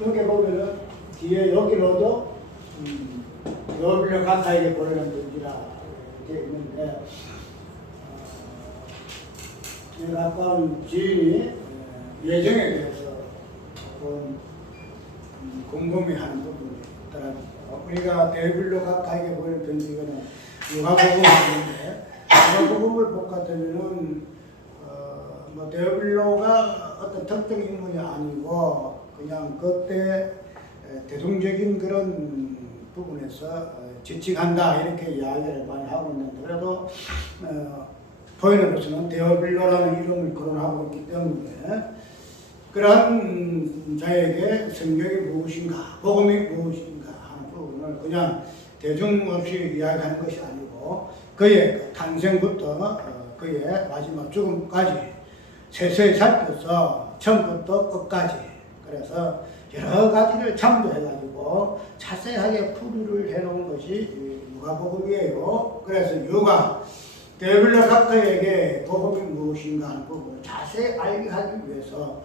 여기 보면은 뒤에 여기로도 여기를 가까이에 보내는 편지라 되어 있는데 내가 아까 지인이 예정에 대해서 조금 궁금해하는 부분이 있더라고요. 우리가 데빌로 가까이에 보내는 편지 이거는 누가복음인데 누가복음을 복같으면은 뭐 데빌로가 어떤 특정 인물이 아니고 그냥 그때 대중적인 그런 부분에서 지칭한다 이렇게 이야기를 많이 하고 있는데 그래도 포인으로서는 데오빌로라는 이름을 거론하고 있기 때문에 그러한 자에게 성경이 무엇인가 복음이 무엇인가 하는 부분을 그냥 대중 없이 이야기하는 것이 아니고 그의 탄생부터 그의 마지막 죽음까지 세세히 살펴서 처음부터 끝까지 그래서 여러 가지를 참조해가지고 자세하게 풀이를 해놓은 것이 누가복음이에요. 그래서 누가 데빌로 가까이에게 복음이 무엇인가 하는 부분을 자세히 알게 하기 위해서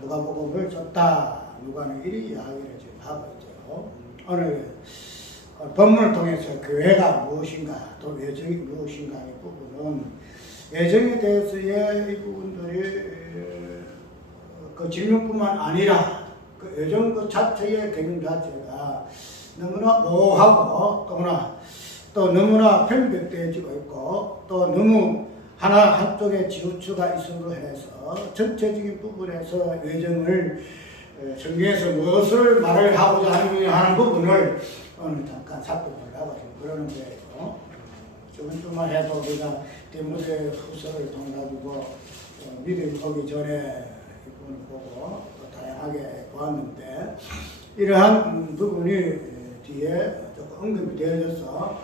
누가복음을 썼다. 누가는 이리 이야기를 지금 하고 있죠. 오늘 본문을 통해서 교회가 무엇인가 또 외정이 무엇인가 이 부분은 외정에 대해서의 이 부분들이 그 질문뿐만 아니라 그 외정 그 자체의 개념 자체가 너무나 모호하고 또 너무나 편백되어지고 있고 또 너무 한쪽에 지우추가 있음으로 해서 전체적인 부분에서 외정을 성경에서 무엇을 말을 하고자 하는 부분을 오늘 잠깐 살펴보려고 지금 그러는 거예요. 저번주만 해도 우리가 디모데 후서를 통해 가지고 믿음이 오기 전에 이 부분을 보고 또 다양하게 보았는데 이러한 부분이 뒤에 조금 언급이 되어져서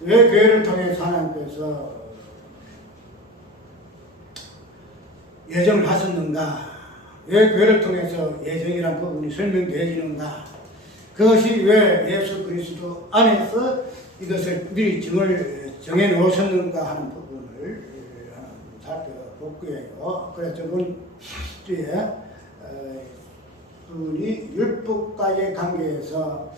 왜 교회를 통해서 하나님께서 예정을 하셨는가? 왜 교회를 통해서 예정이란 부분이 설명되어지는가? 그것이 왜 예수 그리스도 안에서 이것을 미리 정해 놓으셨는가 하는 부분을 살펴볼게요. 그래서 저번 주에 그분이 율법과의 관계에서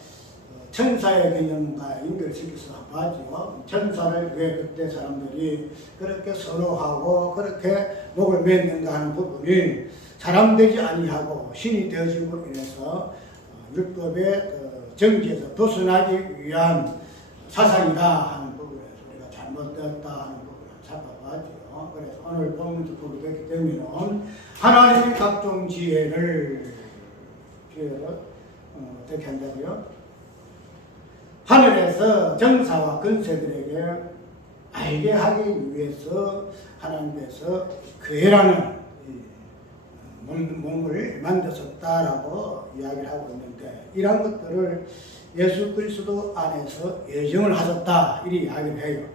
천사의 개념과 연결시켜서 하죠. 천사를 왜 그때 사람들이 그렇게 선호하고 그렇게 목을 맺는가 하는 부분이 사람 되지 아니하고 신이 되어짐으로 인해서 율법의 정지에서 벗어나기 위한 사상이다 하는 부분에서 우리가 잘못되었다 하는 부분을 살펴봤죠. 그래서 오늘 본문도 보게 됐기 때문에 하나님의 각종 지혜를 어떻게 한다고요? 하늘에서 정사와 근세들에게 알게 하기 위해서 하나님께서 교회라는 몸을 만드셨다라고 이야기를 하고 있는데 이러한 것들을 예수 그리스도 안에서 예정을 하셨다 이리 이야기를 해요.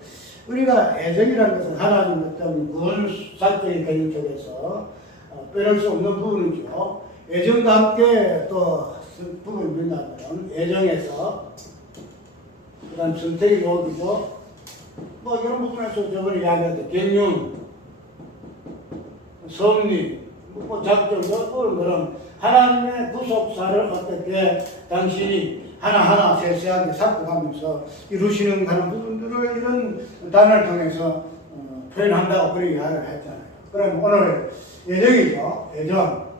우리가 예정이라는 것은 하나님 어떤 구원사적인 개념 속에서 빼놓을 수 없는 부분이죠. 예정과 함께 또 부분이 있다면 예정에서 그다음 선택이 모두고 뭐 이런 부분에서 저번에 이야기했던 경륜, 섭리, 뭐 작전 그런 하나님의 구속사를 어떻게 당신이 하나하나 세세하게 살펴가면서 이루시는 그런 부분들을 이런 단어를 통해서 표현한다고 그렇게 이야기를 했잖아요. 그럼 오늘 예정이죠. 예정.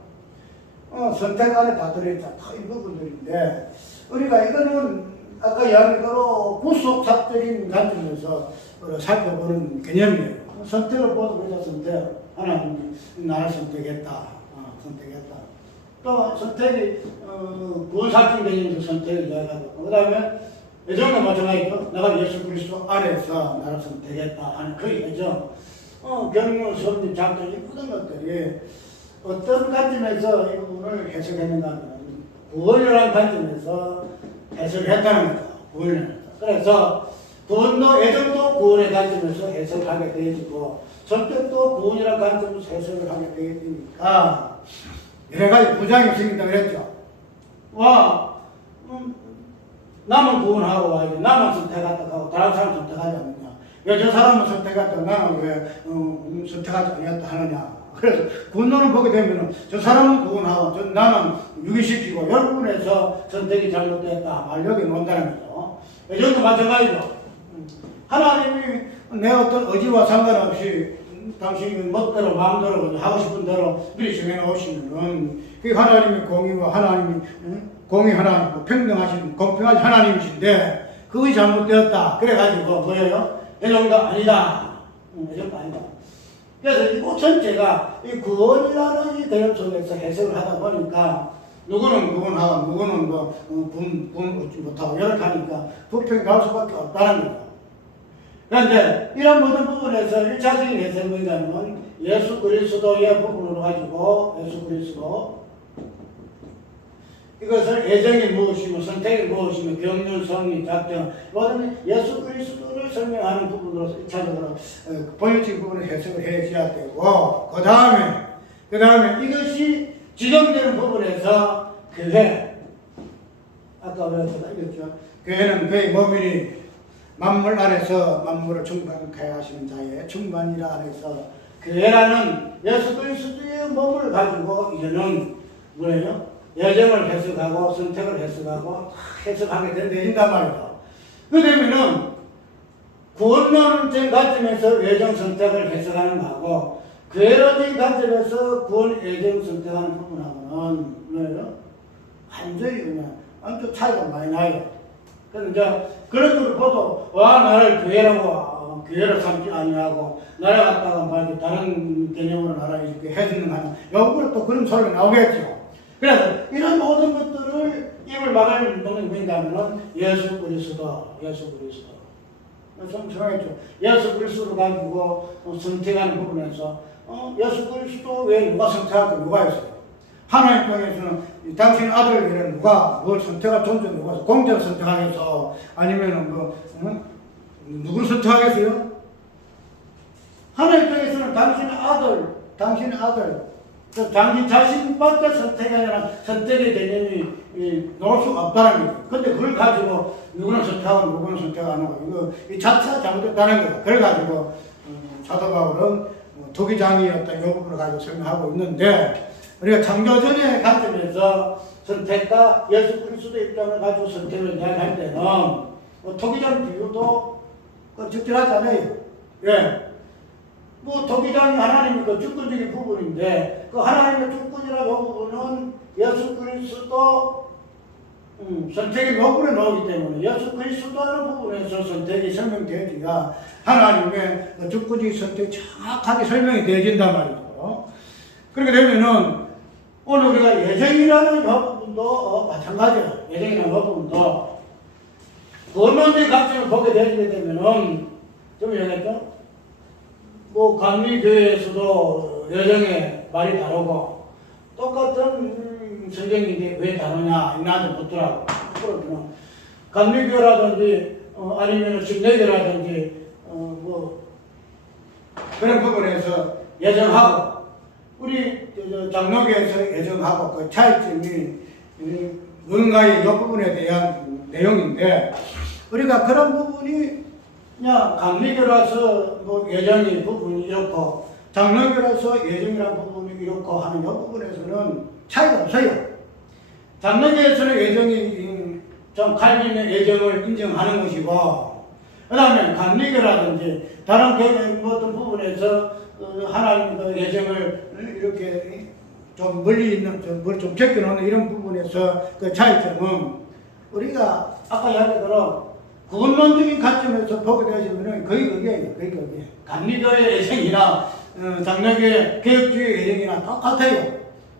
선택 안에 다 들어있다. 이 부분들인데 우리가 이거는 아까 이야기대로 구속사적인 관점에서 살펴보는 개념이에요. 선택을 보도 그래서 선택. 하나님 나를 선택했다. 선택했다. 또 선택이 구원사적 개념에서 선택을 이야기하고 그 다음에 예정과 마찬가지죠. 내가 예수 그리스도 안에서 나를 선택했다 하는 그 예정. 경륜, 섭리, 작전 이 모든 것들이 어떤 관점에서 이 부분을 해석했는가 하면 구원이라는 관점에서 해석을 했다는 거죠. 구원을. 그래서 구원도 예정도 구원의 관점에서 해석을 하게 되어지고 선택도 구원이라는 관점에서 해석을 하게 되니까 여러 가지 부장이 생긴다고 그랬죠. 나만 구원하고 와야지 나만 선택하다 하고 다른 사람 선택하지 않느냐. 왜 저 사람은 선택했다 나는 왜 선택하지 아니었다 하느냐. 그래서 군론을 보게 되면은 저 사람은 구원하고 나는 유기시키고 여러분에서 선택이 잘못됐다 말력이 논다는 거죠. 여기도 마찬가지죠. 하나님이 내 어떤 의지와 상관없이 당신이 멋대로 마음대로 하고 싶은 대로 미리 정해놓으시면은 그 하나님의 공의와 하나님이 공의 하나님 평등하신 공평하신 하나님이신데 그것이 잘못되었다. 그래가지고 뭐예요? 예정도 아니다. 예정도 아니다. 그래서 이 전체가 이 구원이라는 이 개념 속에서 해석을 하다 보니까 누구는 구원하고 누구는 얻지 못하고 이렇게 하니까 불평이 나올 수밖에 없다는 거예요. 그런데 이런 모든 부분에서 1차적인 해석은 뭐냐면 예수 그리스도의 부분으로 가지고 예수 그리스도 이것을 애정이 무엇이며 선택이 무엇이며 경륜, 성리, 작정 모든 예수 그리스도를 설명하는 부분으로서 1차적으로 본질적인 부분을 해석을 해줘야 되고 그 다음에 이것이 지정되는 부분에서 교회 아까 말했죠. 교회는 그의 몸이니 만물 안에서 만물을 충만케 하시는 자의 충만이라 안에서 교회라는 예수 그리스도의 몸을 가지고 이제는 뭐예요? 예정을 해석하고 선택을 해석하고 해석하게 된단 말이죠. 그러면은 구원론적인 관점에서 예정 선택을 해석하는 거하고 교회론적인 관점에서 구원 예정 선택하는 부분하고는 뭐예요? 완전히 그냥 완전 차이가 많이 나요. 그래서 이제 그런 걸 보도 나를 교회라고 교회를 삼지 아니하고 나라 갔다가 말이지 다른 개념으로 나라 이렇게 해주는 하는 여기로 또 그런 소리가 나오겠죠. 그래서 이런 모든 것들을 입을 막을 놈이 뭐냐면은 예수 그리스도. 좀 정했죠. 예수 그리스도를 가지고 선택하는 부분에서 예수 그리스도 외에 누가 선택하고 누가 있어요? 하나님 입장에서는 당신 아들을 위해 누가 뭘 선택할 존재 누가 있어요? 공자를 선택하겠어? 아니면은 누구를 선택하겠어요? 하나님 입장에서는 당신의 아들 당신 자신밖에 선택이 아니라 선택의 개념이 놓을 수가 없다는 거죠. 근데 그걸 가지고 누구는 선택하고 누구는 선택 안 하고 이거 이 자체가 잘못됐다는 거예요. 그래가지고 사도 바울은 토기장이었던 이 부분을 가지고 설명하고 있는데 우리가 창조전의 관점에서 선택과 예수 그리스도 입장을 가지고 선택을 이야기할 때는 토기장 비유도 적절하지 않아요. 예. 토기장이 하나님의 그 주권적인 부분인데 그 하나님의 주권이라고 부분은 예수 그리스도 선택의 요구를 넣기 때문에 예수 그리스도라는 부분에서 선택이 설명되어야 하나님의 그 주권적인 선택이 정확하게 설명이 되어진단 말이죠. 그렇게 되면은 오늘 우리가 예정이라는 부분도 마찬가지예요. 예정이라는 부분도 원론의 관점을 보게 되면은 좀 얘기했죠? 감리교회에서도 예정의 말이 다르고 똑같은 성경인데 왜 다르냐 나한테 묻더라고. 그러면 감리교라든지 아니면 신내교라든지 그런 부분에서 예정하고 우리 장로교에서 예정하고 그 차이점이 뭔가의 이 부분에 대한 내용인데 우리가 그런 부분이 그냥 감리교라서 예정의 부분이 이렇고 장로교라서 예정이라는 부분이 이렇고 하는 이 부분에서는 차이가 없어요. 장로교에서는 예정이 좀 칼빈의 예정을 인정하는 것이고 그 다음에 감리교라든지 다른 어떤 부분에서 하나님의 그 예정을 이렇게 좀 멀리 있는 뭘 좀 제껴놓는 이런 부분에서 그 차이점은 우리가 아까 이야기대로 구원론적인 관점에서 보게 되시면 거의 그게 감리교의 예정이나 장로교의 개혁주의 예정이나 똑같아요.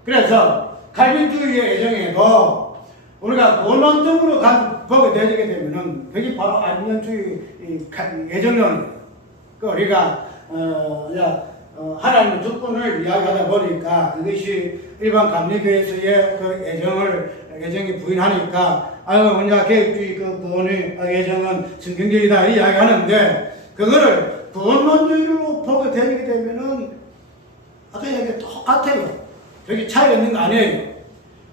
그래서 칼빈주의의 예정에도 우리가 구원론적으로 보게 되게 되면은 그게 바로 안면주의 예정론이에요. 우리가 하나님의 주권을 이야기하다 보니까 그것이 일반 감리교에서의 그 예정이 부인하니까 뭐냐 계획주의 그 구원의 예정은 성경적이다 이야기하는데 그거를 구원론적으로 보게 되게 되면은 아까 얘기 똑같아요. 여기 차이가 있는 거 아니에요.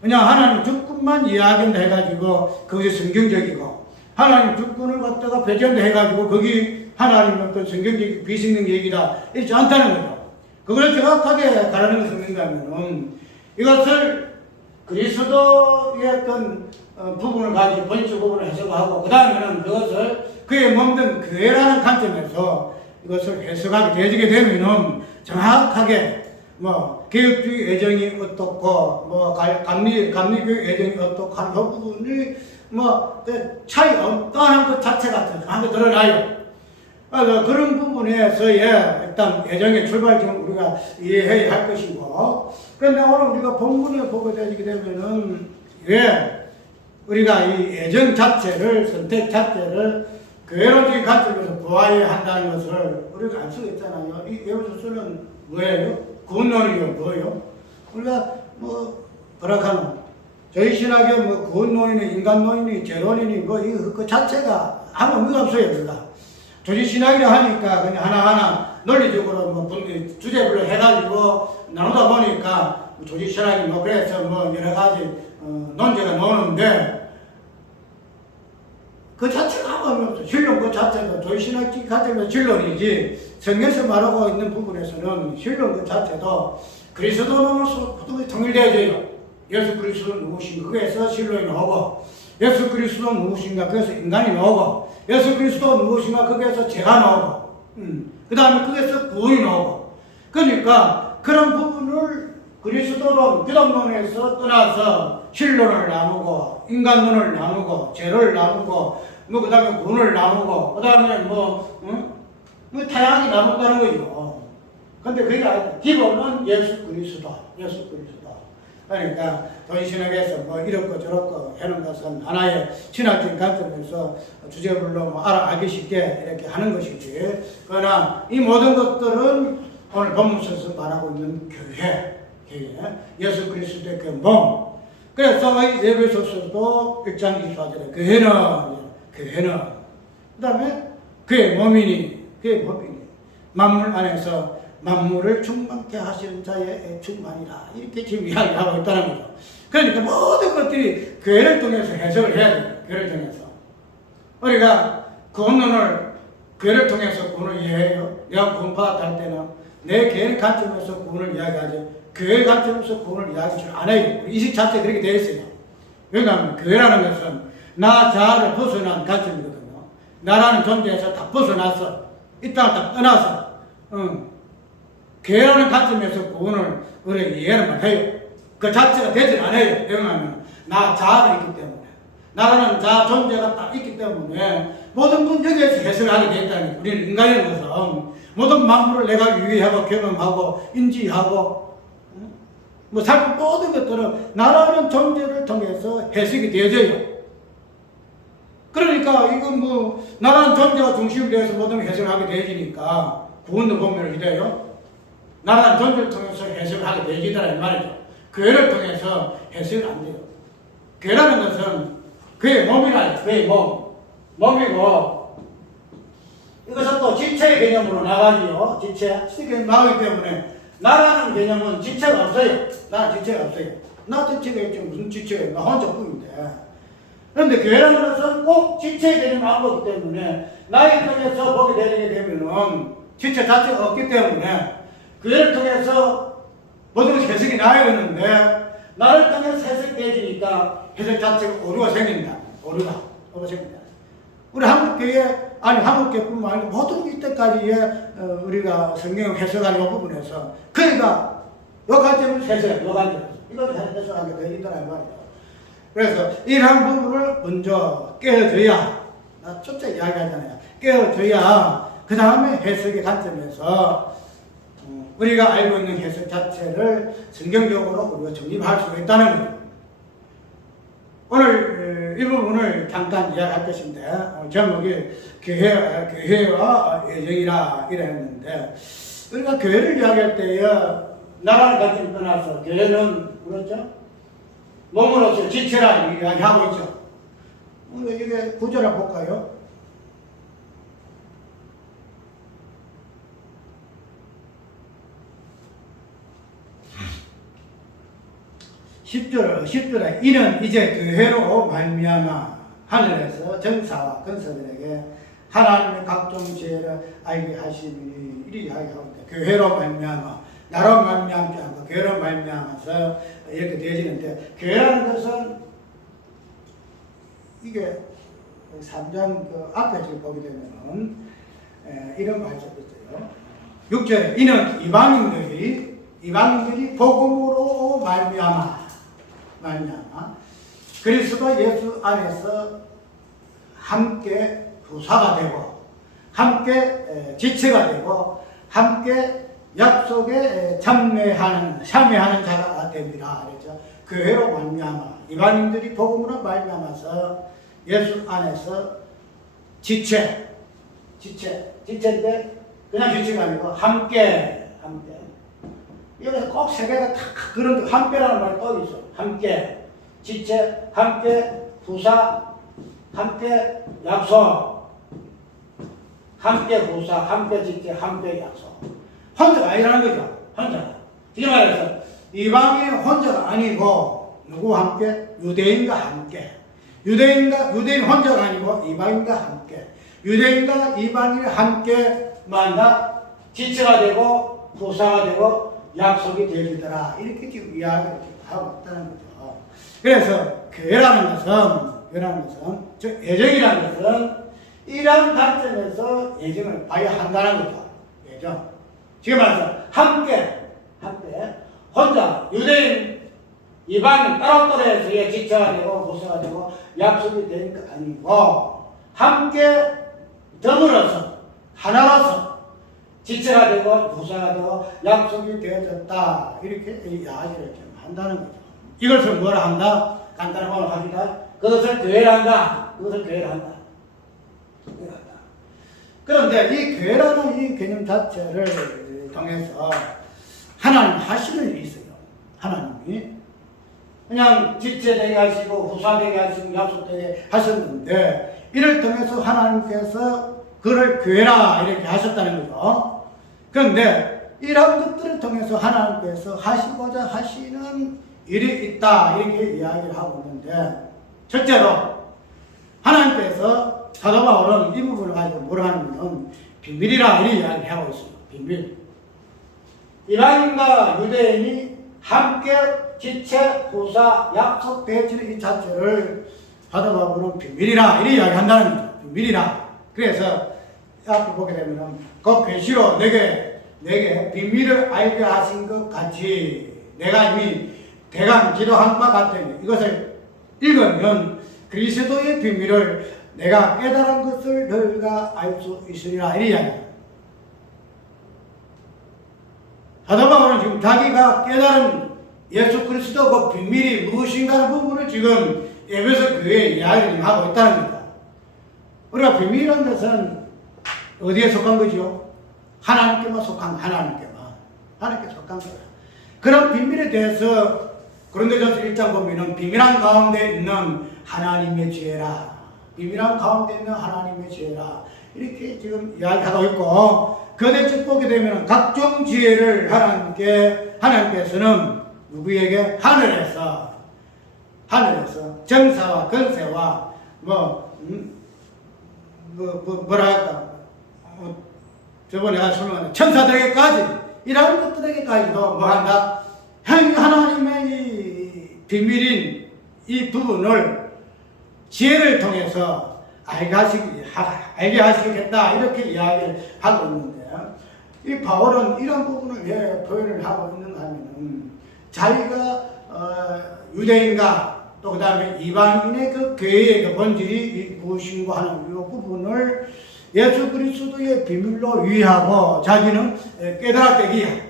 그냥 하나님 주권만 이야기한다 해가지고 그것이 성경적이고 하나님 주권을 갖다가 배제한다 해가지고 거기 하나님은 어떤 성경적 비성경 얘기다 이렇지 않다는 거죠. 그걸 정확하게 가르는 것은 뭔가 하면은 이것을 그리스도의 어떤 부분을 가지고 본질 부분을 해석하고 그 다음에는 그것을 그의 몸된 교회라는 관점에서 이것을 해석하게 되어지게 되면은 정확하게 뭐 개혁주의 애정이 어떻고 뭐 감리교의 애정이 어떻고 하는 그 부분이 뭐 그 차이 어떠한 것 자체가 정확하게 드러나요. 그런 부분에서의 일단 애정의 출발점을 우리가 이해해야 할 것이고, 그런데 오늘 우리가 본문을 보게 되게 되면은 왜 우리가 이 애정 자체를 선택 자체를 교회론적인 관점에서 보아야 한다는 것을 우리가 알 수가 있잖아요. 이 에베소서는 뭐예요? 구원론이요, 뭐예요? 우리가 뭐 뭐라카노 저희 신학에 뭐 구원론이니 인간론이니 재론이니 뭐 그 자체가 아무 의미가 없어요, 우리가. 조지신학이라 하니까 그냥 하나하나 논리적으로 뭐 주제별로 해가지고 나누다 보니까 조지신학이 뭐 그래서 뭐 여러 가지 논제가 나오는데 그 자체가 아무 의미 없어. 신론 그 자체도 조지신학적 관점에서 진론이지 성경에서 말하고 있는 부분에서는 신론 그 자체도 그리스도로서 통일되어져요. 예수 그리스도는 누구신가? 거기에서 신론이 나오고 예수 그리스도는 누구신가? 거기에서 인간이 나오고 예수 그리스도 누구신가? 거기에서 죄가 나오고 그 다음에 거기에서 구원이 나오고 그러니까 그런 부분을 그리스도론, 기독론에서 떠나서 신론을 나누고 인간론을 나누고 죄를 나누고 뭐 그 다음에 구원을 나누고 그 다음에 뭐 다양하게 나눈다는 거죠. 근데 그게 아니라 기본은 예수 그리스도, 예수 그리스도. 그러니까 도시신학에서 뭐 이렇고 저렇고 하는 것은 하나의 신학적인 관점에서 주제별로 뭐 알기 쉽게 이렇게 하는 것이지. 그러나 이 모든 것들은 오늘 본문에서 말하고 있는 교회, 예수 그리스도의 그 몸. 그래서 이 에베소서도 1장 24절에 교회는 그 다음에 그의 몸이니 만물 안에서 만물을 충만케 하시는 자의 충만이라 이렇게 지금 이야기하고 있다는 거죠. 그러니까 모든 것들이 교회를 통해서 해석을 해야 돼요. 교회를 통해서 우리가 구원론을 교회를 통해서 구원을 이해해요. 내가 구원받았다 할 때는 내 개인 관점에서 구원을 이야기하지 교회 관점에서 구원을 이야기하지 않아요. 이식 자체 그렇게 되어 있어요. 왜냐하면 교회라는 것은 나 자아를 벗어난 관점이거든요. 나라는 존재에서 다 벗어났어. 이 땅을 다 떠나서 교회라는 관점에서 구원을 우리가 이해를 못해요. 그 자체가 되질 않아요. 왜냐하면 나 자아가 있기 때문에 나라는 자아 존재가 딱 있기 때문에 모든 분야에서 해석을 하게 되어 있다는 거예요. 우리는 인간이라는 것은 모든 만물을 내가 유의하고 경험하고 인지하고 뭐 삶 모든 것들은 나라는 존재를 통해서 해석이 되어져요. 그러니까 이건 뭐 나라는 존재가 중심이 되어서 모든 해석을 하게 되어지니까 구원도 보면 이래요. 나라는 존재를 통해서 해석을 하게 되어지더라는 말이죠. 교회를 통해서 해석이 안 돼요. 교회라는 것은 그의 몸이라 그의 몸이고 이것은 또 지체의 개념으로 나가지요. 지체 나오기 때문에 나라는 개념은 지체가 없어요. 나는 지체가 없어요. 나 지체가 있지 무슨 지체예요. 나 혼자뿐인데. 그런데 교회라는 것은 꼭 지체의 개념을 안 보기 때문에 나의 통해서 보게 되게 되면은 지체 자체가 없기 때문에 교회를 통해서 모든 것이 해석이 나야 되는데 나를 통해서 해석되어지니까 해석 자체가 오류가 생긴다. 오류가 생긴다. 우리 한국교회 한국교회뿐만 아니라 모든 이때까지의 우리가 성경 해석하는 이 부분에서 그러니까 요 관점을 해석해. 요 관점 이것을 해석하게 되어있더라 말이죠. 그래서 이러한 부분을 먼저 깨어줘야 나 첫째 이야기하잖아요. 깨어줘야 그 다음에 해석의 관점에서 우리가 알고 있는 해석 자체를 성경적으로 우리가 정립할 수 있다는 거예요. 오늘 이 부분을 잠깐 이야기할 것인데 제목이 교회와 애정이라 이랬는데 우리가 교회를 이야기할 때에 나라를 가지고 떠나서 교회는 그렇죠? 몸으로서 지체라 이야기하고 있죠. 우리 이게 구절을 볼까요? 10절에 이는 이제 교회로 말미암아 하늘에서 정사와 권세들에게 하나님의 각종 지혜를 알게 하시니 이리 이야기하고 있다. 교회로 말미암아 나로 말미암지 않고 교회로 말미암아서 이렇게 되어지는데, 교회라는 것은 이게 3장 그 앞에 지금 보게 되면은 이런 말씀이 있어요. 6절에 이는 이방인들이 복음으로 말미암아 그리스도 예수 안에서 함께 부사가 되고 함께 지체가 되고 함께 약속에 참여하는 자가 됩니다. 그렇죠? 교회로 말미암아 이방인들이 복음으로 말미암아서 예수 안에서 지체인데 그냥 지체가 아니고 함께 여기서 꼭 세 개가 다 그런 함께라는 말이 또 있어요. 함께 지체, 함께 부사, 함께 약속, 함께 부사, 함께 지체, 함께 약속. 혼자가 아니라는 거죠. 혼자. 이 말해서 이방인이 혼자가 아니고 누구와 함께? 유대인과 함께. 유대인 혼자가 아니고 이방인과 함께. 유대인과 이방인이 함께 만나 지체가 되고 부사가 되고 약속이 되리더라. 이렇게 지금 이야기를 하고 있다는 거죠. 그래서 교회라는 것은 즉 예정이라는 것은 이러한 관점에서 예정을 봐야 한다는 거죠. 예정. 지금 말해서 함께 혼자 유대인 이방인 따로따로해서 지체가 되고 부사가 되고 약속이 되는 거 아니고 함께 더불어서 하나로서 지체가 되고 부사가 되고 약속이 되어졌다. 이렇게 이야기를 좀 한다는 거죠. 이것을 뭐라 한다? 간단하게 말로 합니다. 그것을 교회라 한다. 그런데 이 교회라는 이 개념 자체를 통해서 하나님 하시는 일이 있어요. 하나님이 그냥 지체되게 하시고 후사되게 하시고 약속되게 하셨는데, 이를 통해서 하나님께서 그를 교회라 이렇게 하셨다는 거죠. 그런데 이런 것들을 통해서 하나님께서 하시고자 하시는 일이 있다 이렇게 이야기를 하고 있는데, 첫째로 하나님께서 사도 바울은 이 부분을 가지고 뭐라 하냐면 비밀이라 이렇게 이야기하고 있어요. 비밀. 이방인과 유대인이 함께 지체, 후사, 약속 되어지는 이 자체를 사도 바울은 비밀이라 이렇게 이야기한다는 거죠. 비밀이라. 그래서 앞을 보게 되면 그 계시로 내게 비밀을 알게 하신 것 같이 내가 이미 대강 기도한 바 같으니, 이것을 읽으면 그리스도의 비밀을 내가 깨달은 것을 너희가 알 수 있으리라 이렇게 이야기합니다. 사도 바울은 지금 자기가 깨달은 예수 그리스도 그 비밀이 무엇인가 하는 부분을 지금 에베소 교회에 이야기를 하고 있다는 겁니다. 우리가 비밀이라는 것은 어디에 속한 거죠? 하나님께만 속한 하나님께 속한 거예요. 그런 비밀에 대해서 고린도전서 1장 보면은 비밀한 가운데 있는 하나님의 지혜라, 비밀한 가운데 있는 하나님의 지혜라 이렇게 지금 이야기하고 있고, 그 대책 보게 되면 각종 지혜를 하나님께서는 누구에게? 하늘에서 정사와 권세와 저번에 내가 설명한 천사들에게까지 이런 것들에게까지도 뭐 한다? 하나님의 이 비밀인 이 부분을 지혜를 통해서 알게 하시겠다 이렇게 이야기를 하고 있는데, 이 바울은 이런 부분을 왜 표현을 하고 있는가 하면은 자기가 유대인과 또 그 다음에 이방인의 그 교회의 그 본질이 무엇인가 하는 이 부분을 예수 그리스도의 비밀로 위하고 자기는 깨달았기 위해,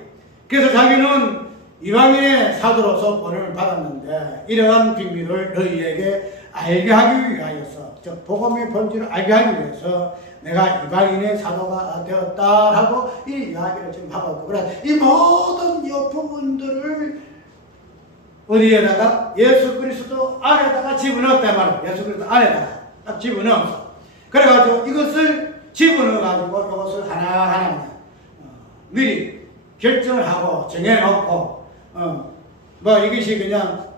그래서 자기는 이방인의 사도로서 보냄을 받았는데 이러한 비밀을 너희에게 알게 하기 위하여서, 즉 복음의 본질을 알게 하기 위해서 내가 이방인의 사도가 되었다라고 이 이야기를 지금 하고 있고, 그래 이 모든 이 부분들을 어디에다가? 예수 그리스도 안에다가 집어넣었단 말이에요. 예수 그리스도 안에다가 딱 집어넣어서, 그래가지고 이것을 집어넣어가지고 이것을 하나하나 미리 결정을 하고 정해놓고 이것이 그냥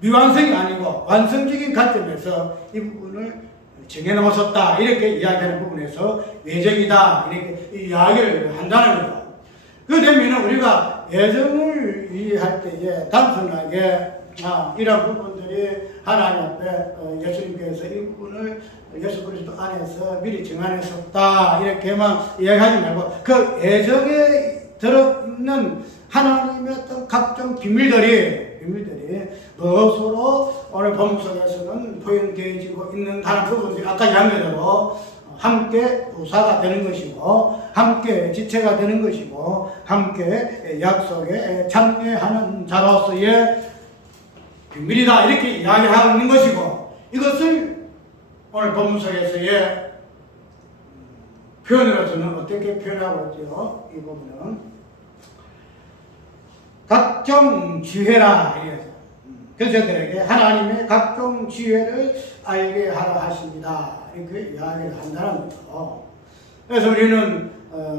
미완성이 아니고 완성적인 관점에서 이 부분을 정해놓으셨다 이렇게 이야기하는 부분에서 예정이다 이렇게 이야기를 한다는 거죠. 그 되면 우리가 예정을 이해할 때에 단순하게 이런 부분들이 하나님 앞에 예수님께서 이 부분을 예수 그리스도 안에서 미리 정하셨다 이렇게만 이야기하지 말고 그 예정에 들어있는 하나님의 어떤 각종 비밀들이 무엇으로 오늘 본문 속에서는 표현되어지고 있는 다른 부분들이 아까 이야기대로 함께 부사가 되는 것이고 함께 지체가 되는 것이고 함께 약속에 참여하는 자로서의 비밀이다 이렇게 이야기하고 있는 것이고 이것을 오늘 본문 속에서의 표현으로서는 어떻게 표현하고 있죠? 이 부분은 각종 지혜라 이래서 그들에게 하나님의 각종 지혜를 알게 하라 하십니다 이렇게 이야기를 한다는 거죠. 그래서 우리는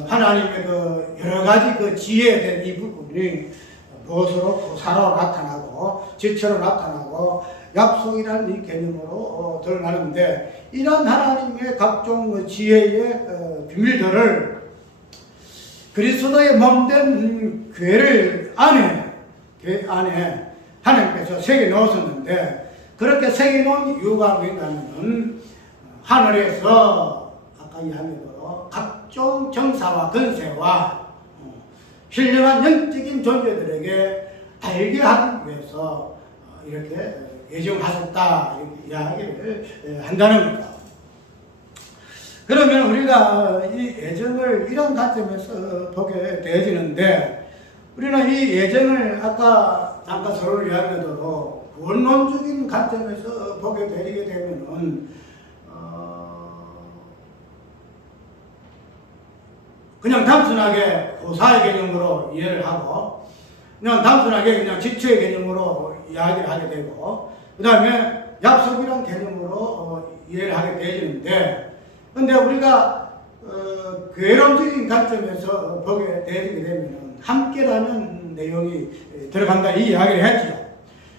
하나님의 그 여러 가지 그 지혜에 대한 이 부분이 무엇으로 부사로 나타나고 지체로 나타나고 약속이라는 이 개념으로 드러나는데 이런 하나님의 각종 지혜의 비밀들을 그리스도의 몸된 교회 안에 하나님께서 새겨 넣으셨는데 그렇게 새겨 놓은 이유가 뭐냐면 하늘에서 아까 이야기한 대로 각종 정사와 권세와 신령한 영적인 존재들에게 알게 하기 위해서 이렇게 예정하셨다 이렇게 이야기를 한다는 거죠. 그러면 우리가 이 예정을 이런 관점에서 보게 되어지는데 우리는 이 예정을 아까 잠깐 서로 이야기하더라도 원론적인 관점에서 보게 되게 되면은 그냥 단순하게 고사의 개념으로 이해를 하고 그냥 단순하게 그냥 지체의 개념으로 이야기를 하게 되고 그 다음에 약속이란 개념으로 이해를 하게 되어지는데 근데 우리가 괴론적인 관점에서 보게 되게 되면 함께라는 내용이 들어간다 이 이야기를 했죠.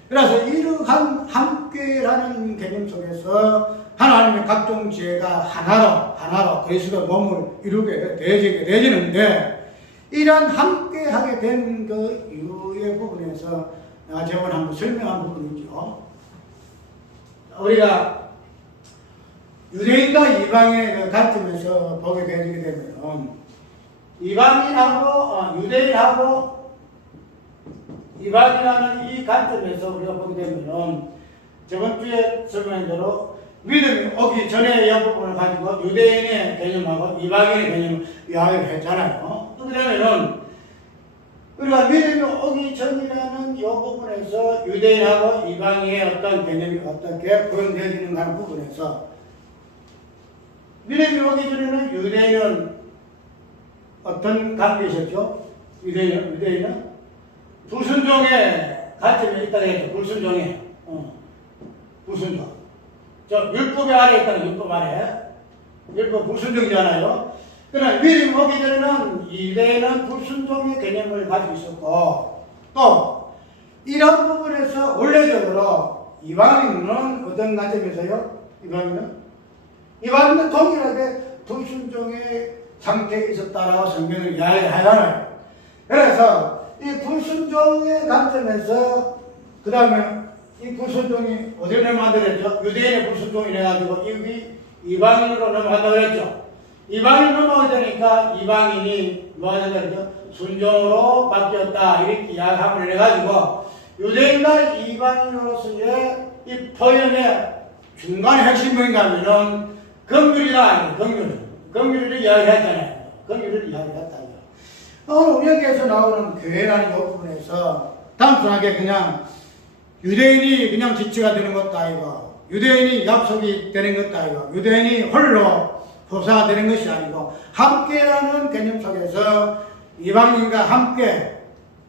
그래서 이러한 함께라는 개념 속에서 하나님의 각종 지혜가 하나로 그리스도의 몸을 이루게 되어지는데 이런 함께하게 된 그 이유의 부분에서 제가 한번 설명한 부분이죠. 우리가 유대인과 이방인의 관점에서 보게 되게 되면 이방인하고 유대인하고 이방인이라는 이 관점에서 우리가 보게 되면 저번 주에 설명한 대로 믿음이 오기 전에 이 부분을 가지고 유대인의 개념하고 이방인의 개념을 이야기를 했잖아요. 그러면은 우리가 믿음이 오기 전이라는 이 부분에서 유대인하고 이방인의 어떤 개념이 어떻게 표현되어지는가 하는 부분에서 믿음이 오기 전에는 유대인은 어떤 관계이셨죠? 유대인은 불순종의 관점에 있다고 했죠. 불순종의 불순종. 저 율법의 아래에 있다는 율법 아래. 율법 불순종이잖아요. 그러나 믿음이 오기 전에는 유대인은 불순종의 개념을 가지고 있었고 또 이런 부분에서 원래적으로 이방인은 어떤 관점에서요? 이방인은 동일하게 불순종의 상태에 있었다라고 성경을 이야기하잖아요. 그래서 이 불순종의 관점에서 그 다음에 이 불순종이 어디로 만들었죠? 유대인의 불순종이 돼가지고 이방인으로 넘어간다고 했죠. 이방인 넘어가게 되니까 이방인이 뭐가 된다죠? 순종으로 바뀌었다 이렇게 이야기함을 해가지고 유대인과 이방인으로서의 이 표현의 중간의 핵심이 뭔가 하면은 긍휼이다. 긍휼을 이야기했잖아요. 긍휼을 이야기했다. 오늘 우리에게서 나오는 교회라는 이 부분에서 단순하게 그냥 유대인이 그냥 지체가 되는 것도 아니고 유대인이 약속이 되는 것도 아니고 유대인이 홀로 부사가 되는 것이 아니고 함께라는 개념 속에서 이방인과 함께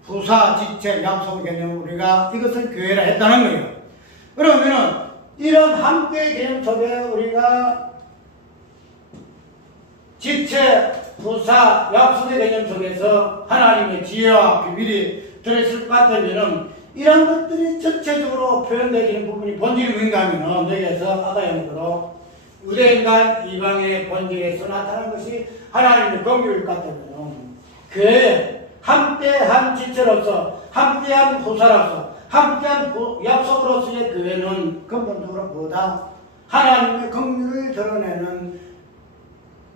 부사, 지체, 약속 개념을 우리가 이것을 교회라 했다는 거예요. 그러면은 이런 함께 개념 속에 우리가 지체, 부사, 약속의 개념 속에서 하나님의 지혜와 비밀이 들어있을 것 같으면은 이런 것들이 전체적으로 표현되어지는 부분이 본질이 뭔가 하면은 여기에서 아까 얘기대로 유대인간 이방의 본질에서 나타난 것이 하나님의 긍휼과 때문에 교회 함께한 지체로서 함께한 부사로서 함께한 약속으로서의 교회는 근본적으로 보다 하나님의 긍휼을 드러내는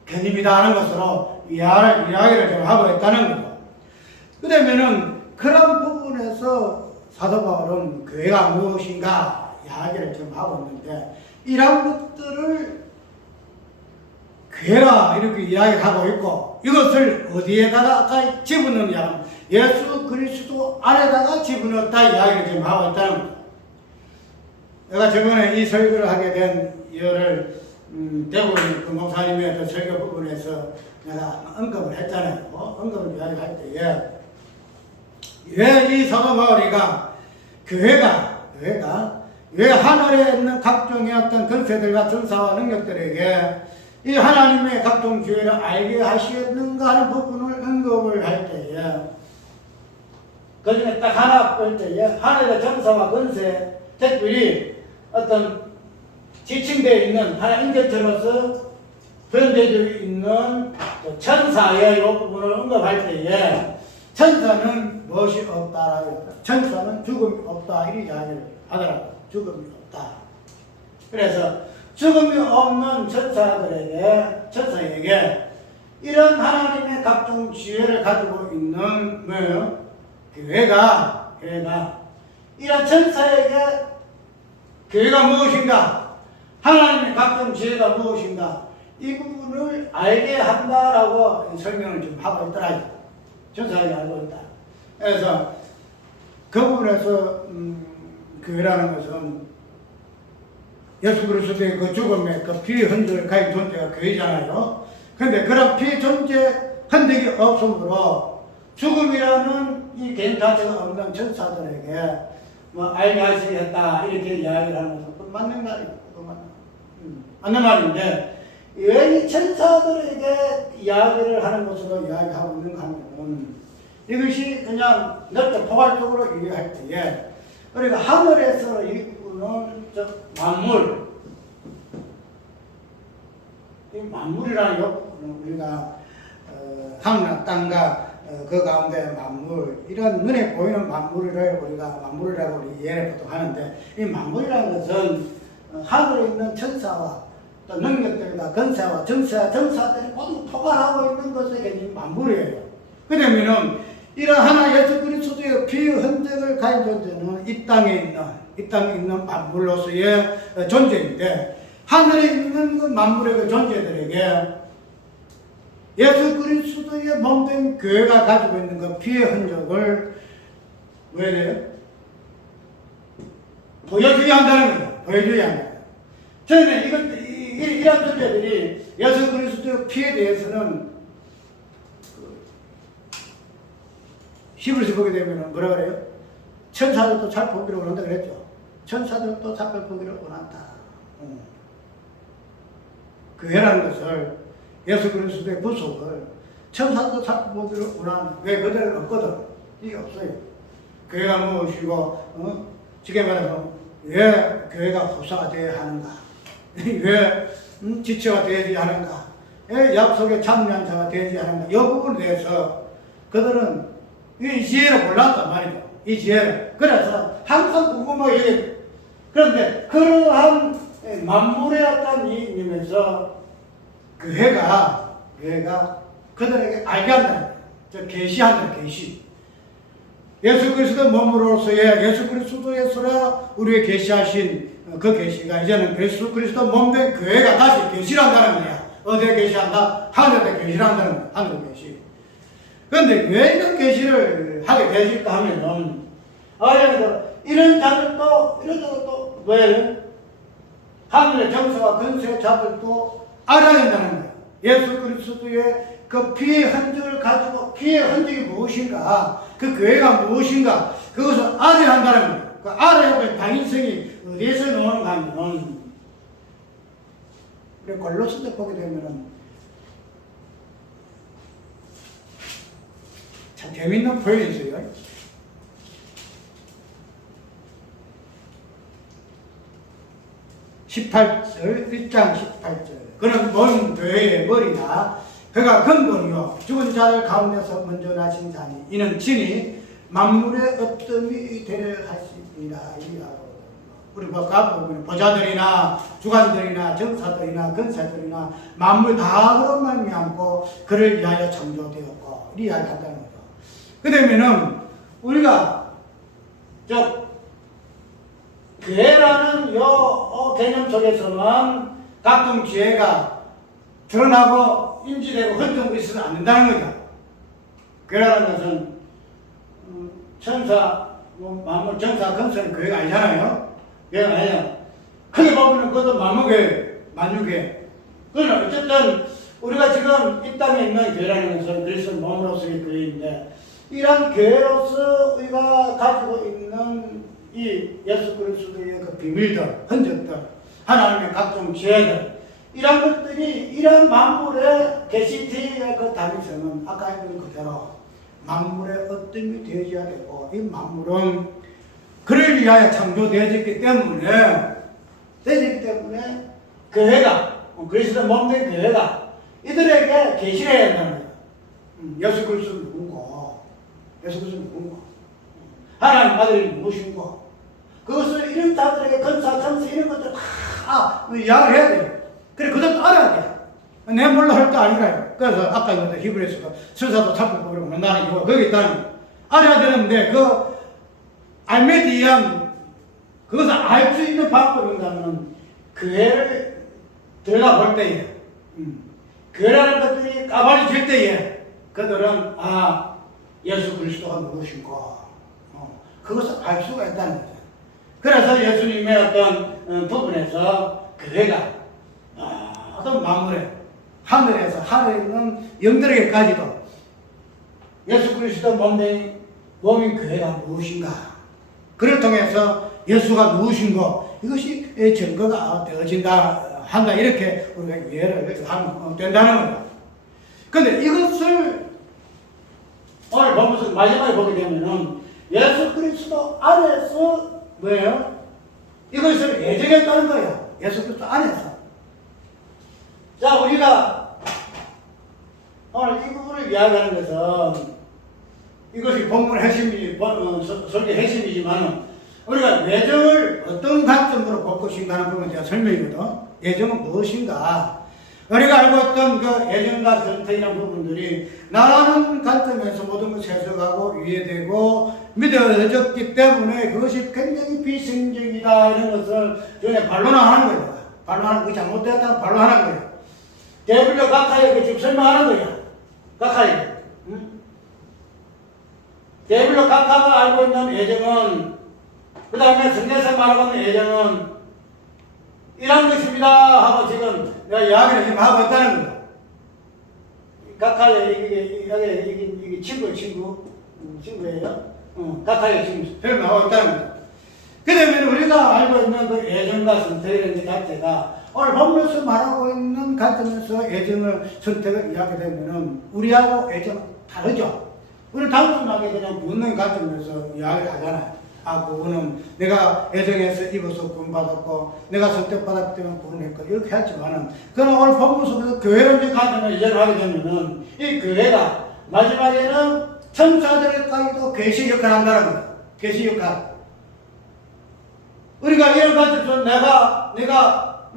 개념이다 하는 것으로 이야기를 좀 하고 있다는 거죠. 그러면은 그런 부분에서 사도 바울은 교회가 무엇인가 이야기를 좀 하고 있는데 이런 것들을 교회라 이렇게 이야기하고 있고 이것을 어디에다가 아까 집어넣느냐 예수 그리스도 안에다가 집어넣었다 이야기를 좀 하고 있다는 거죠. 내가 저번에 이 설교를 하게 된 이유를 대구 그 목사님의 그 설교 부분에서 내가 언급을 했잖아요. 언급을 이야기할 때에 왜 이 사도 바울이가 교회가 왜 하늘에 있는 각종의 어떤 권세들과 전사와 능력들에게 이 하나님의 각종 교회를 알게 하시는가 하는 부분을 언급을 할 때에 그 중에 딱 하나 볼 때에 하늘의 전사와 권세 특별히 어떤 지칭되어 있는 하나 인격체로서 변대되어 있는 천사의 이 부분을 언급할 때에 천사는 무엇이 없다라고 천사는 죽음이 없다 이렇게 이야기를 하더라고요. 죽음이 없다. 그래서 죽음이 없는 천사에게 이런 하나님의 각종 지혜를 가지고 있는 뭐예요? 교회가 이런 천사에게 교회가 무엇인가? 하나님의 각종 지혜가 무엇인가? 이 부분을 알게 한다라고 설명을 좀 하고 있더라고요. 천사에게 알고 있다. 그래서 그 부분에서 교회라는 것은 예수 그리스도의 그 죽음의 그 피의 흔적을 가진 존재가 교회잖아요. 근데 그런 피의 존재 흔적이 없으므로 죽음이라는 이 개인 자체가 없는 천사들에게 뭐 알게 하시겠다 이렇게 이야기를 하는 것은 그 맞는 말이에요. 맞는 말인데 왜 이 천사들에게 이야기를 하는 것으로 이야기하고 있는가 하면 이것이 그냥 넓게 포괄적으로 이해할 때에 그러니까 하늘에서 이 부분은 만물 이 만물이라는 부분은 우리가 하늘과 땅과 그 가운데 만물 이런 눈에 보이는 만물을 우리가 만물이라고 우리 이해를 보통 하는데 이 만물이라는 것은 하늘에 있는 천사와 또 능력들과 권세와 정사들이 모두 포괄하고 있는 것이 개념이 만물이에요. 그러면은 이런 하나 예수 그리스도의 피의 흔적을 가진 존재는 이 땅에 있는 만물로서의 존재인데 하늘에 있는 그 만물의 그 존재들에게 예수 그리스도의 몸된 교회가 가지고 있는 그 피의 흔적을 왜 그래요? 보여줘야 한다는 거예요. 보여줘야 한다. 저는 이런 존재들이 예수 그리스도의 피에 대해서는 히브리서 보게 되면 뭐라 그래요? 천사들도 잘 보기를 원한다 그랬죠. 천사들도 잘 보기를 원한다. 교회라는 것을 예수 그리스도의 부속을 천사도 잘 보기를 원하는 왜 그들은 없거든. 이게 없어요. 교회가 무엇이고 지게 말해서 왜 교회가 부사가 되어야 하는가? 왜 지체가 되어야 하는가? 왜 약속에 참여한 자가 되어야 하는가? 이 부분에 대해서 그들은 이 지혜를 몰랐단 말이죠. 이 지혜를. 그래서 항상 궁금하게 그런데 그러한 만물의 어떤 이 의미에서 교회가 그들에게 알게 한다는 거예요. 계시한다는 계시. 예수 그리스도 몸으로서의 예수 그리스도에서 우리에게 계시하신 그 계시가 이제는 예수 그리스도 몸된 교회가 다시 계시를 한다는 거야. 어디에 계시한다? 하늘에 계시를 한다는 거야. 하늘에 계시. 그런데 왜 이런 계시를 하게 되실까 하면은 이런 자들도 왜 하늘의 정서와 근세의 자들도 알아야 된다는 거야. 예수 그리스도의 그 피의 흔적을 가지고 피의 흔적이 무엇인가 그 교회가 무엇인가 그것을 알아야 한다는 거예요. 그 알아야 될 당위성이 어디에서 나오는가 하면 우리 골로새서 보게 되면은 참 재밌는 표현이 있어요. 18절, 1장 18절. 그는 본 교회의 머리다. 그가 근본이요 죽은 자들 가운데서 먼저 나신 자니 이는 친히 만물의 어뜸이 되려 하시니라. 우리 보면 보좌들이나 주관들이나 정사들이나 근세들이나 만물 다 그런 말미암고 그를 위하여 창조되었고 이 이야기 한다는 거죠. 그 다음에는 우리가 교회라는 요 개념 속에서는 각종 지혜가 드러나고 인지되고 흔들고 있어서는 안 된다는 거죠. 교회라는 것은 천사, 만물, 정사, 근세는 교회가 아니잖아요. 교회가 아니야. 크게 보면 그것도 만물교회, 만유교회. 그러나 어쨌든 우리가 지금 이 땅에 있는 교회라는 것은 그리스도 몸으로서의 교회인데 이런 교회로서 우리가 가지고 있는 이 예수 그리스도의 그 비밀들, 흔적들, 하나님의 각종 지혜들 이런 것들이 이런 만물의 계시티의 그 단위성은 아까 했던 그대로 만물의 어떤 게 되어야 되고 이 만물은 그를 위하여 창조되어졌기 때문에 교회가 그리스도 몸된 교회가 이들에게 계시를 해야 한다는 거예요. 예수 그리스도는 누군고 예수 그리스도는 누군고 하나님 아들이 누구신고 그것을 이런 자들에게 근사, 정세 이런 것들 다 이야기를 해야 돼요. 그래 그것도 알아야 돼. 내 몰라 할 거 아니라요. 그래서 아까 있는데 히브리서가 천사도 살펴보려고 나는 이유가 거기 있다는 알아야 되는데 그 알매에 의한 그것을 알 수 있는 방법이 있다면 교회를 들어가 볼 때에 교회라는 것들이 까발려질 때에 그들은 예수 그리스도가 누구신가 그것을 알 수가 있다는 거죠. 그래서 예수님의 어떤 부분에서 교회가 어떤 만물에 하늘에서 하늘에 있는 영들에게까지도 예수 그리스도 몸인 교회가 무엇인가 그를 통해서 예수가 누구신고 이것이 증거가 되어진다 한다 이렇게 우리가 이해를 하면 된다는 거예요. 그런데 이것을 오늘 보면서 마지막에 보게 되면은 예수 그리스도 안에서 뭐예요? 이것을 예정했다는 거예요. 예수 그리스도 안에서. 자, 우리가 오늘 이 부분을 이야기하는 것은 이것이 본문 핵심이지, 설교 핵심이지만 우리가 예정을 어떤 관점으로 볼 것인가 하는 부분에 대한 설명이거든. 예정은 무엇인가? 우리가 알고 있던 그 예정과 선택이라는 부분들이 나라는 관점에서 모든 것을 해석하고 이해되고 믿어졌기 때문에 그것이 굉장히 비성적이다 이런 것을 전에 반론하는 거예요. 반론하는 거 잘못되었다고 반론하는 거예요. 대불교 각하에게 지금 설명하는 거야. 각하에게. 대불교 각하가 알고 있는 예정은 그 다음에 성경에서 말하고 있는 예정은 이런 것입니다 하고 지금 내가 이야기를 지금 하고 있다는 거야. 각하의 이게 친구예요. 각하에 지금 설명하고 있다는 거야. 그 다음에 우리가 알고 있는 그 예정과 선택이라는 자체가 오늘 본문에서 말하고 있는 관점에서 예정을 선택을 이야기되면은 우리하고 예정은 다르죠. 우리는 단순하게 그냥 본능 관점에서 이야기를 하잖아요. 그거는 내가 예정에서 입어서 구원받았고 내가 선택받았기 때문에 구원했고 이렇게 하지만은 그러나 오늘 본문 속에서 교회를 관점을 이해를 하게 되면은 이 교회가 마지막에는 천사들까지도 계시 역할을 한다는 거예요. 계시 역할. 우리가 이런 관점에서 내가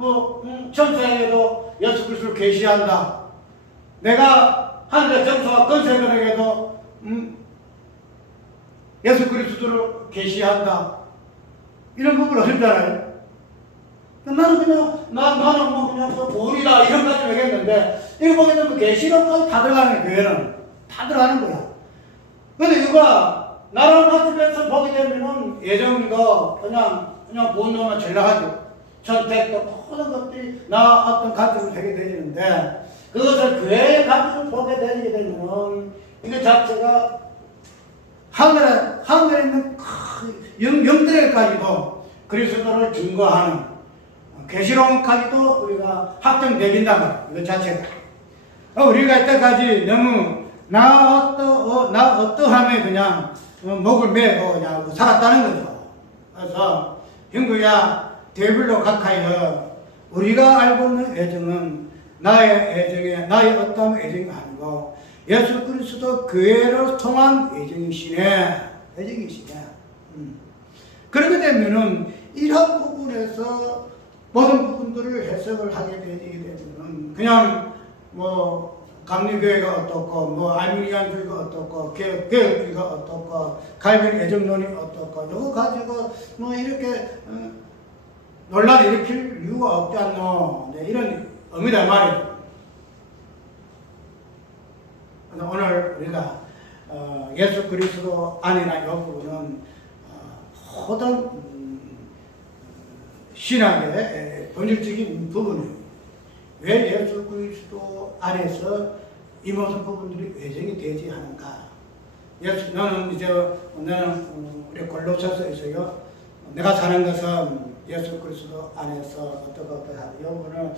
천사에게도 예수 그리스도를 계시한다. 내가 하늘의 정사와 권세들에게도 예수 그리스도를 계시한다. 이런 부분을 하잖아요. 나는 그냥 구원이다 이런 가지고 얘기했는데 이거 보게 되면 계시록까지 다 들어가는 교회는 다 들어가는 거야. 근데 이거 나라는 관점에서 보게 되면은 예정도 그냥 구원도만 전락하죠. 선택도 모든 것들이 어떤 관점을 되게 되는데 그것을 교회의 관점을 보게 되게 되면은 이거 자체가 하늘에 있는 영들에게까지도 그리스도를 증거하는 계시론까지도 우리가 확정되긴단 말이에요. 이거 자체가. 우리가 이때까지 너무 나 어떠함에 그냥 목을 매고 그냥 살았다는 거죠. 그래서 형부야 대불로 각하여 우리가 알고 있는 애정은 나의 어떤 애정이 아니고 예수 그리스도 교회를 통한 애정이시네. 그렇게 되면은 이런 부분에서 모든 부분들을 해석을 하게 되면은 그냥 뭐 감리교회가 어떻고 뭐 알미니안주의가 어떻고 개혁주의가 어떻고 갈빈 애정론이 어떻고 이거 가지고 뭐 이렇게 논란을 일으킬 이유가 없지 않노. 네, 이런 의미다 말이죠. 오늘 우리가 예수 그리스도 안이나 이 부분은 모든 신학의 본질적인 부분이에요. 왜 예수 그리스도 안에서 이 모든 부분들이 외정이 되지 하는가? 나는 우리 골로새서에서요. 내가 사는 것은 예수 그리스도 안에서 어떠하다. 이거는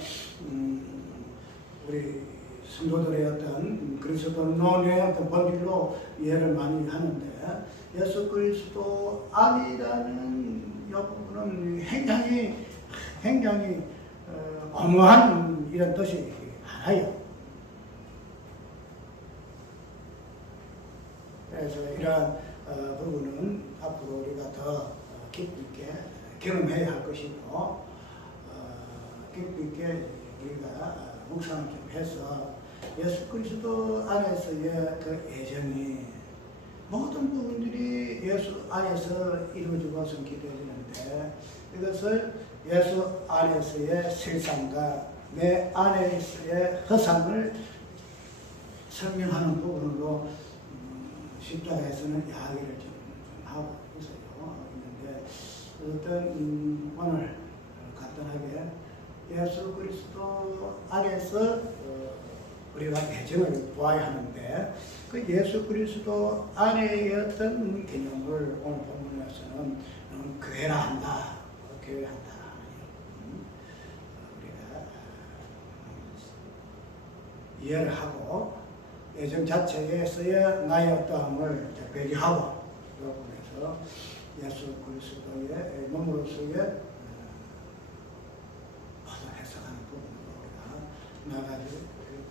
우리 성도들의 어떤 그리스도론의 어떤 본질로 이해를 많이 하는데 예수 그리스도 안이라는 이 부분은 굉장히 엄한 이런 뜻이 많아요. 그래서 이러한 부분은 앞으로 우리가 더 깊이 있게 경험해야 할 것이고 깊이 있게 우리가 묵상을 좀 해서 예수 그리스도 안에서의 그 애정이 모든 부분들이 예수 안에서 이루어지고 성취되어지는데 이것을 예수 안에서의 실상과 내 안에서의 허상을 설명하는 부분으로 십자가에서는 이야기를 좀 하고 있는데 어떤 오늘 간단하게 예수 그리스도 안에서 우리가 애정을 보아야 하는데 그 예수 그리스도 안의 어떤 개념을 오늘 본문에서는 교회라 한다. 교회한다. 우리가 이해를 하고 애정 자체에서의 나의 어떠함을 배제하고 이 부분에서 예수 그리스도의 몸으로서의 모든 해석하는 부분으로 우리가 나아가길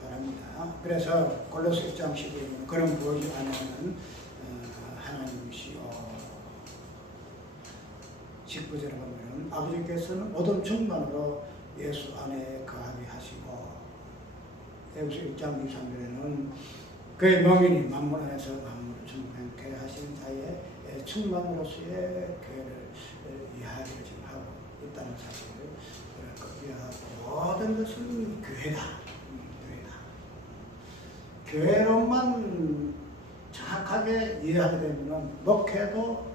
바랍니다. 그래서 골로새 1장 15절은 그런 부어지 않으면 하나님이시여 19절에 보면 아버지께서는 모든 충만으로 예수 안에 거하게 하시고 에베소 1장 23절에는 그의 몸이니 만물 안에서 만물을 충만케 하신 자의 충만으로서의 교회를 이야기를 지금 하고 있다는 사실을 모든 것은 교회다. 교회로만 정확하게 이해하게 되면 목회도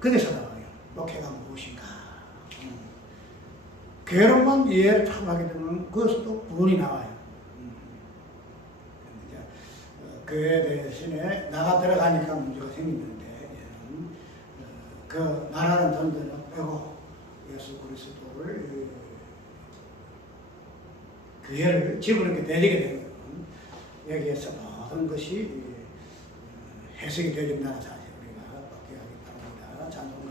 거기서 나와요. 목회가 무엇인가. 교회로만 이해를 하게 되면 그것도 부분이 나와요. 교회 대신에 나가 들어가니까 문제가 생기는데 그 나라는 돈들을 빼고 예수 그리스도를 교회를 집어넣게 내리게 되면 여기에서 모든 것이 해석이 되어진다는 사실 우리가 받게 하기 바랍니다. 찬송가